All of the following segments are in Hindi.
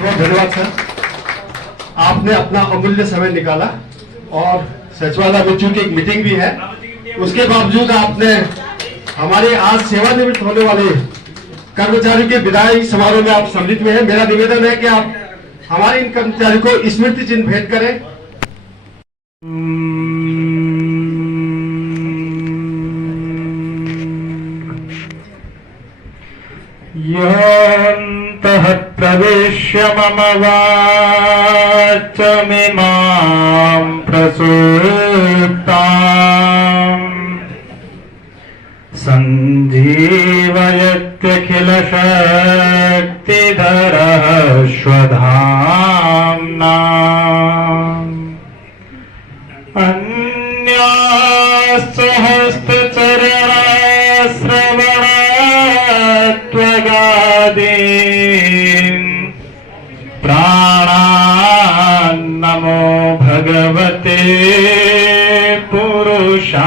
बहुत धन्यवाद सर, आपने अपना अमूल्य समय निकाला और सचिवालय में चूंकि एक मीटिंग भी है, उसके बावजूद आपने हमारे आज सेवानिवृत्त होने वाले कर्मचारी के विदाई समारोह में आप सम्मिलित हुए हैं। मेरा निवेदन है कि आप हमारे इन कर्मचारी को स्मृति चिन्ह भेंट करें। योऽन्तः प्रविश्य मम वाचमिमां प्रसूक्ताम् सञ्जीवयत्यखिलशक्तिधरः स्वधाम्ना अन्यासहस्रचरणश्रवणत्वगादीन् प्राणान् नमो भगवते पुरुषाय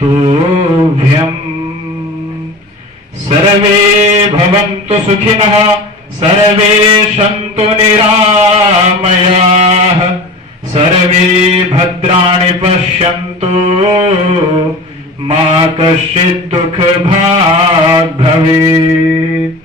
तुभ्यम्। सर्वे भवन्तु सुखिनः, सर्वे सन्तु निरामयाः, सर्वे भद्राणि पश्यन्तु, मा कश्चित् दुःखभाग् भवेत्।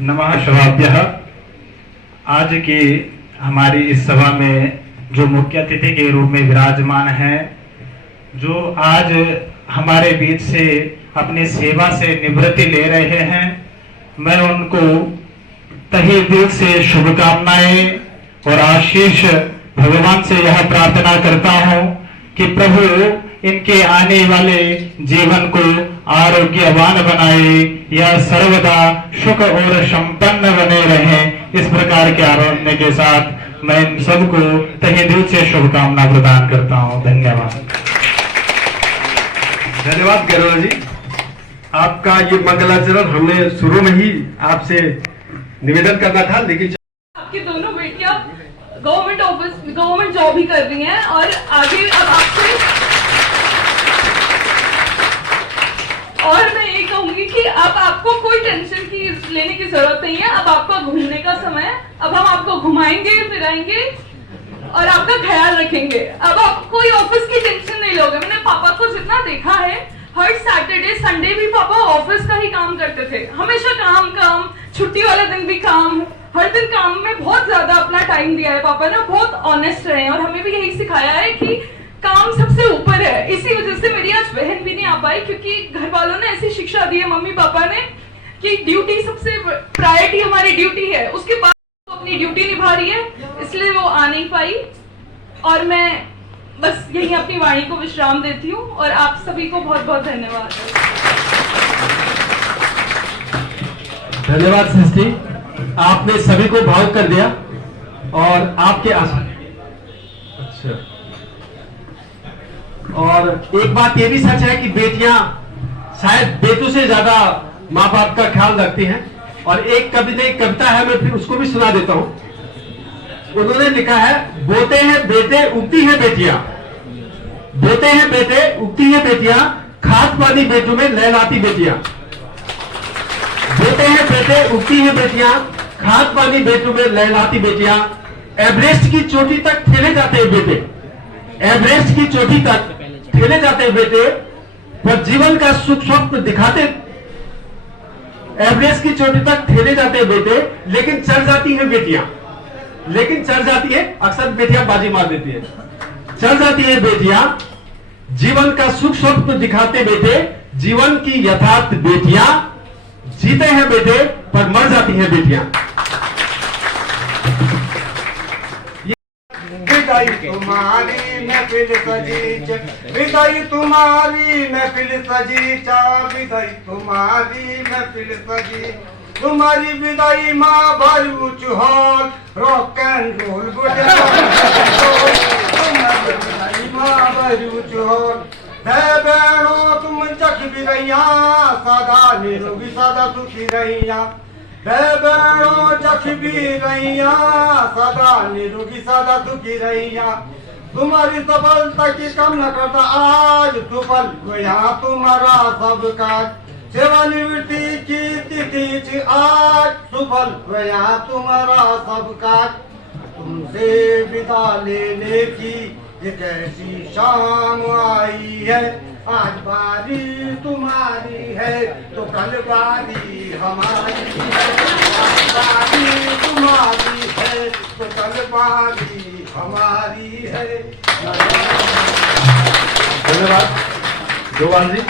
नमः शिवाभ्यः। आज की हमारी इस सभा में जो मुख्य अतिथि के रूप में विराजमान हैं, जो आज हमारे बीच से अपनी सेवा से निवृत्ति ले रहे हैं, मैं उनको तहे दिल से शुभकामनाएं और आशीष भगवान से यह प्रार्थना करता हूं कि प्रभु इनके आने वाले जीवन को आरोग्यवान बनाए, यह सर्वदा सुख और संपन्न बने रहे। इस प्रकार के आराधना के साथ मैं इन सबको तहे दिल से शुभकामना प्रदान करता हूं। धन्यवाद। धन्यवाद गैरोला जी, आपका ये मंगलाचरण हमने शुरू में ही आपसे निवेदन करना था, लेकिन आपकी दोनों बेटियां गवर्नमेंट जॉब ही कर रही हैं और आगे अब आपसे, और मैं ये कहूंगी कि अब आपको कोई टेंशन की लेने की जरूरत नहीं है। अब आपका घूमने का समय है, अब हम आपको घुमाएंगे फिराएंगे और आपका ख्याल रखेंगे। अब आप कोई ऑफिस की टेंशन नहीं लोगे। मैंने पापा को जितना देखा है, हर सैटरडे संडे भी पापा ऑफिस का ही काम करते थे, हमेशा काम काम, छुट्टी वाले दिन भी काम, हर दिन काम में बहुत ज्यादा अपना टाइम दिया है पापा ने। बहुत ऑनेस्ट रहे हैं और हमें भी यही सिखाया है कि काम सबसे ऊपर है। इसी वजह से मेरी आज बहन भी नहीं आ पाई, क्योंकि घर वालों ने ऐसी शिक्षा दी है मम्मी पापा ने कि ड्यूटी सबसे प्रायोरिटी, हमारी ड्यूटी है, उसके बाद वो अपनी ड्यूटी निभा रही है, इसलिए वो आ नहीं पाई। और मैं बस यही अपनी वाणी को विश्राम देती हूँ और आप सभी को बहुत बहुत धन्यवाद। धन्यवाद सृष्टि, आपने सभी को भावुक कर दिया और आपके अच्छा, और एक बात ये भी सच है कि बेटियां शायद बेटों से ज्यादा माँ बाप का ख्याल रखती हैं। और एक कविता है, मैं फिर उसको भी सुना देता हूं। उन्होंने लिखा है, बोते हैं बेटे उगती हैं बेटियां, बोते हैं बेटे उगती हैं बेटियां, खाद पानी बेटों में लहलाती बेटियां। बोते हैं बेटे उगती हैं बेटियां, खाद पानी बेटों में लहलाती बेटियां। एवरेस्ट की चोटी तक ठेले जाते हैं बेटे, एवरेस्ट की चोटी तक ठेले जाते हैं बेटे, पर जीवन का सुख स्वप्न दिखाते। एवरेस्ट की चोटी तक ठेले जाते हैं बेटे, लेकिन चढ़ जाती हैं बेटियां, लेकिन चढ़ जाती है, अक्सर बेटियां बाजी मार देती है। चढ़ जाती है बेटियां, जीवन का सुख स्वप्न दिखाते बेटे, जीवन की यथार्थ बेटियां। जीते हैं बेटे पर मर जाती हैं बेटियां। विदाई तुम्हारी महफिल सजीचा, विदाई तुम्हारी महफिल सजीचा, विदाई तुम्हारी महफिल सजी। तुम्हारी विदाई माँ भरू चुहाल, रॉक एंड रोल बोले। तुम्हारी विदाई माँ भरू चुहाल, है बहनों तुम जख भी रहिया, सदा निरोगी सदा सुखी रहिया। है बहनों जख भी रहिया, सदा निरोगी सदा सुखी रहिया। तुम्हारी सफलता की कम न करता आज, सफल गोया तुम्हारा सब काज। सेवानिवृत्तीची तिथीची आज सुफल गया तुम्हारा सब काज तुमसे विदा लेने की एक ऐसी शाम आई है आज बारी तुम्हारी है तो कल बारी हमारी है आज बारी तुम्हारी है तो कल बारी हमारी है। धन्यवाद डोभाल जी,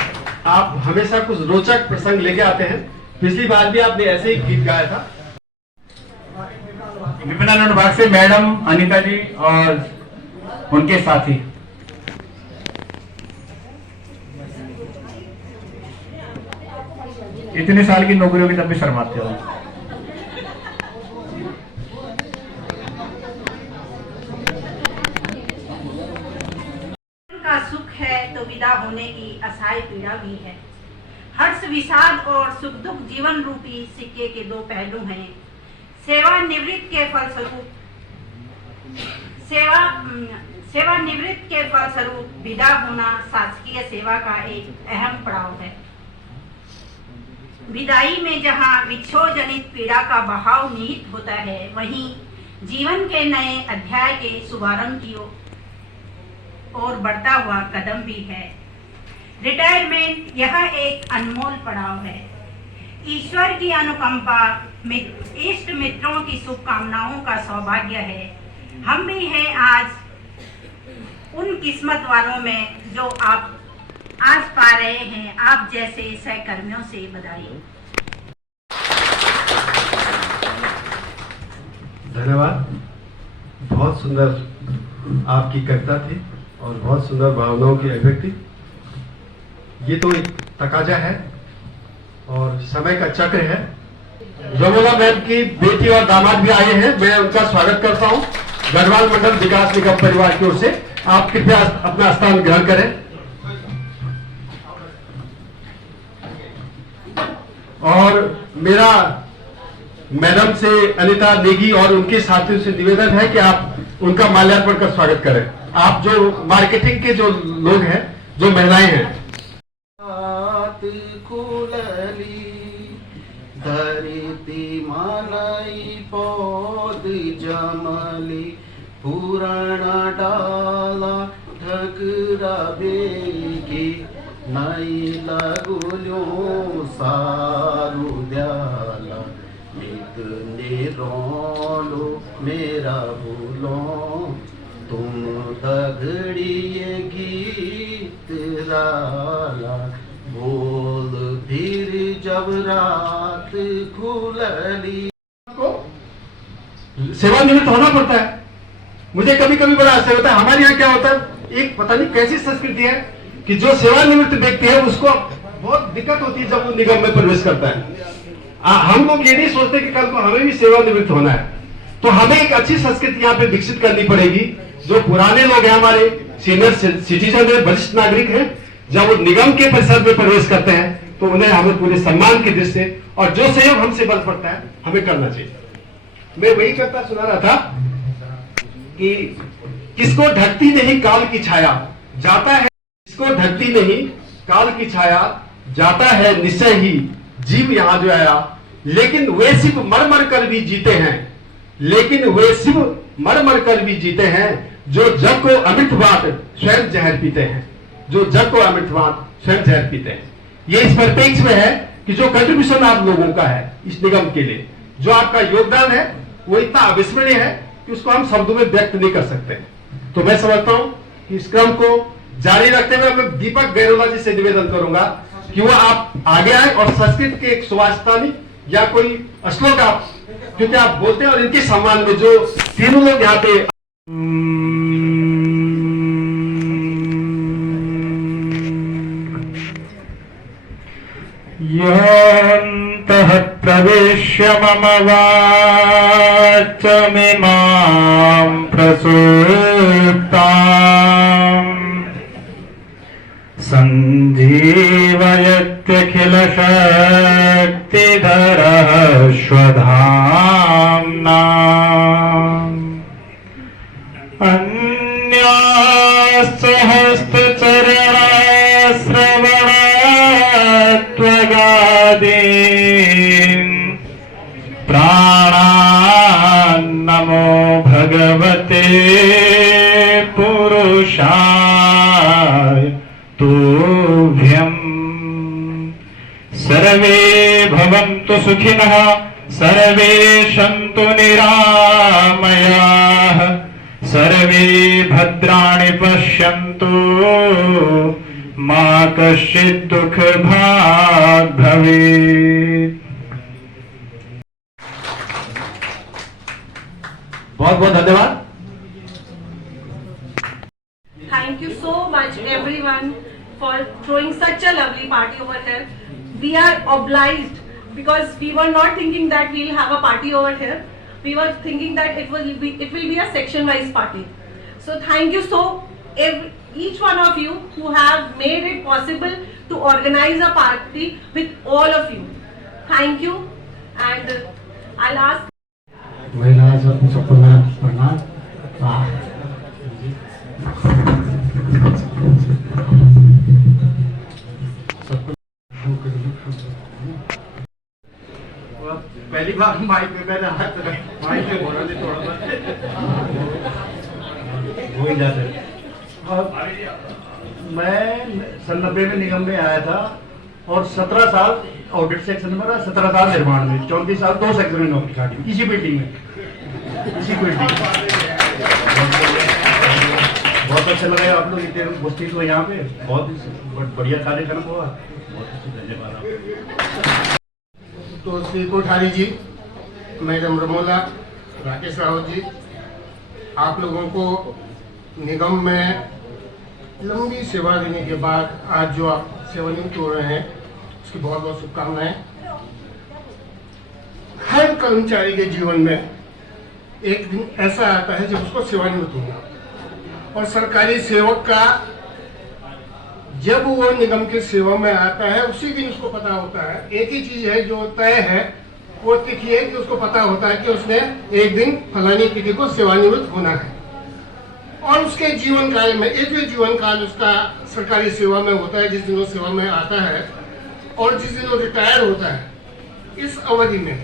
आप हमेशा कुछ रोचक प्रसंग लेके आते हैं। पिछली बार भी आपने ऐसे ही गीत गाया था। विपणन विभाग से मैडम अनीता जी और उनके साथी। इतने साल की नौकरी होगी तब भी शर्माते हो। का सुख है तो विदा होने की असहाय पीड़ा भी है। हर्ष विषाद और सुख दुख जीवन रूपी सिक्के के दो पहलू हैं। सेवानिवृत्त के फलस्वरूप विदा होना शासकीय सेवा का एक अहम पड़ाव है। विदाई में जहां विक्षोभ जनित पीड़ा का बहाव निहित होता है, वहीं जीवन के नए अध्याय के शुभारंभ की और बढ़ता हुआ कदम भी है। रिटायरमेंट यह एक अनमोल पड़ाव है। ईश्वर की अनुकंपा, इष्ट मित्रों की शुभकामनाओं का सौभाग्य है। हम भी हैं आज उन किस्मत वालों में जो आप आज पा रहे हैं। आप जैसे सहकर्मियों से बधाई। धन्यवाद। बहुत सुंदर आपकी कविता थी और बहुत सुंदर भावनाओं की अभिव्यक्ति। ये तो एक तकाजा है और समय का चक्र है। यमुना मैम की बेटी और दामाद भी आए हैं, मैं उनका स्वागत करता हूं गढ़वाल मंडल विकास निगम परिवार की ओर से। आप कृपया अपना स्थान ग्रहण करें। और मेरा मैडम से अनीता नेगी और उनके साथियों से निवेदन है कि आप उनका माल्यार्पण कर स्वागत करें। आप जो मार्केटिंग के जो लोग हैं, जो महिलाएं हैं। धरती मानई पौध जमली पुराण डाला ढकरा बेगी नई लगुल्यो सारू दयाला नित निरोलो मेरा भूलो तुम दगड़िए गीत राला बोल फिर जब रात खुलली। सेवानिवृत्त होना पड़ता है। मुझे कभी कभी बड़ा आश्चर्य होता है। हमारे यहाँ क्या होता है, एक पता नहीं कैसी संस्कृति है कि जो सेवानिवृत्त व्यक्ति है उसको बहुत दिक्कत होती है जब वो निगम में प्रवेश करता है। हम लोग ये नहीं सोचते कि कल को हमें भी सेवानिवृत्त होना है, तो हमें एक अच्छी संस्कृति यहाँ पे विकसित करनी पड़ेगी। जो पुराने लोग हैं, हमारे सीनियर सिटीजन है, वरिष्ठ नागरिक हैं, जब वो निगम के परिसर में प्रवेश करते हैं तो उन्हें हमें पूरे सम्मान की दृष्टि से और जो सहयोग हमसे बल पड़ता है हमें करना चाहिए। मैं वही कविता सुना रहा था कि किसको ढकती नहीं काल की छाया जाता है, किसको ढकती नहीं काल की छाया जाता है निश्चय ही जीव यहाँ जो आया, लेकिन वे सिर्फ मर मर कर भी जीते हैं, लेकिन वे सिर्फ मर मर कर भी जीते हैं जो जग को अमृत बात स्वयं जहर पीते हैं, जो जग को अमृत बात स्वयं जहर पीते हैं। ये इस परिप्रेक्ष्य में है कि जो कंट्रीब्यूशन आप लोगों का है इस निगम के लिए, जो आपका योगदान है वो इतना अविस्मरणीय है कि उसको हम शब्दों में व्यक्त नहीं कर सकते। तो मैं समझता हूं कि इस क्रम को जारी रखते हुए मैं दीपक गैरोला जी से निवेदन करूंगा कि वो आप आगे आए और संस्कृत के एक सुभाषितानी या कोई श्लोक आप, क्योंकि आप बोलते हैं और इनके सम्मान में जो तीनों लोग यहाँ पे योऽन्तः प्रविश्य मम वाचमिमां प्रसूक्ताम् सञ्जीवयत्यखिलशक्तिधरः स्वधाम्ना अन्यास्सहस्रचरणश्रवणत्वगा प्राणान्नमो भगवते पुरुषाय तुभ्यम्। सर्वे भवन्तु सुखिनः, सर्वे सन्तु निरामयाः, सर्वे भद्राणि पश्यन्तु, मा कश्चित् दुःखभाग् भवेत्। बहुत बहुत धन्यवाद। Thank you so much everyone for throwing such a lovely party over here. We are obliged because we were not thinking that we'll have a party over here. We were thinking that it will be a section wise party. So thank you each one of you who have made it possible to organize a party with all of you. Thank you, and I'll ask महिला सबको मेरा प्रणाम। पहली बार माइक पे मैंने हाथ माइक पे बोला नहीं, थोड़ा सा हो ही जाते। मैं सन 90 में निगम में आया था और 17 साल ऑडिट सेक्शन में रहा, 17 साल निर्माण में, 34 साल 2 सेक्शन में नौकरी काटी, इसी बिल्डिंग में, इसी बिल्डिंग। बहुत अच्छा लगा आप लोग इतने उपस्थित हो यहाँ पे, बहुत बढ़िया कार्यक्रम हुआ, बहुत धन्यवाद आपको। तो श्री कोठारी जी, मैडम रमोला, राकेश रावत जी, आप लोगों को निगम में लंबी सेवा देने के बाद आज जो आप सेवानिवृत्त हो रहे हैं उसकी बहुत बहुत शुभकामनाएं। हर कर्मचारी के जीवन में एक दिन ऐसा आता है जब उसको सेवानिवृत्त होना, और सरकारी सेवक का जब वो निगम के सेवा में आता है उसी दिन उसको पता होता है, एक ही चीज है जो तय है, वो तिथि है कि उसको पता होता है कि उसने एक दिन फलानी तिथि को सेवानिवृत्त होना है, और उसके जीवन काल में एक भी जीवन काल उसका सरकारी सेवा में होता है जिस दिन वो सेवा में आता है, और जिस दिन वो रिटायर होता है, इस अवधि में